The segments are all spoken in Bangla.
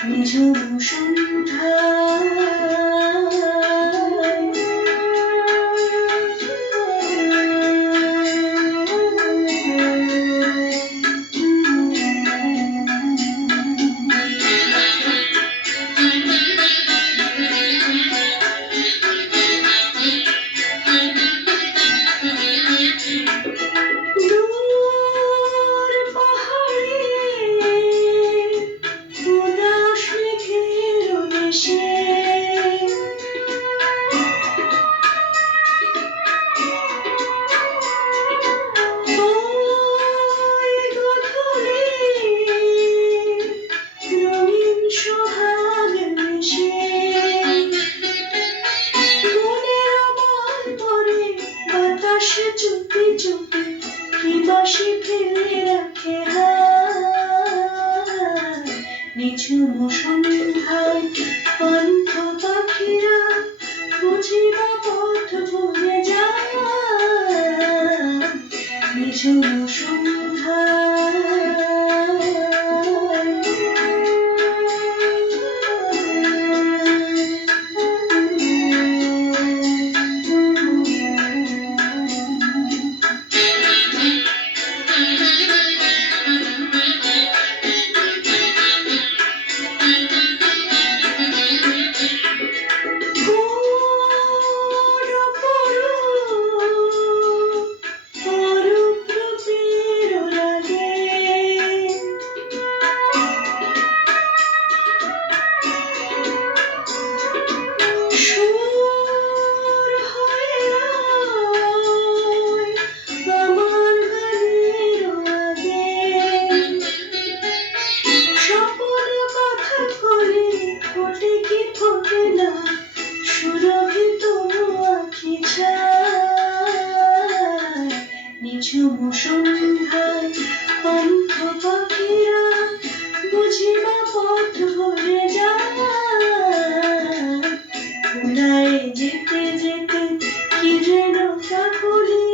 নিঝুম সন্ধ্যায় দূর পাহাড়ে উদাস মেঘের দেশে ওই গধূলি রঙিন সোহাগ মিশে মনের আমার পরে বাতাসে চুপি চুপি কি বাসি ফেলে রাখে হায় নিঝুম সন্ধ্যায় পান্থ পাখিরা বুঝিবা পথ ভুলে যায় নিঝুম নিঝুম সন্ধ্যায় পান্থ পাখিরা বুঝিবা পথ ভুলে যায় উড়ায় যেতে যেতে কি যেন কাকুলি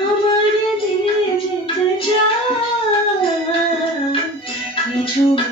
আমারে দিয়ে যেতে চায় নিঝুম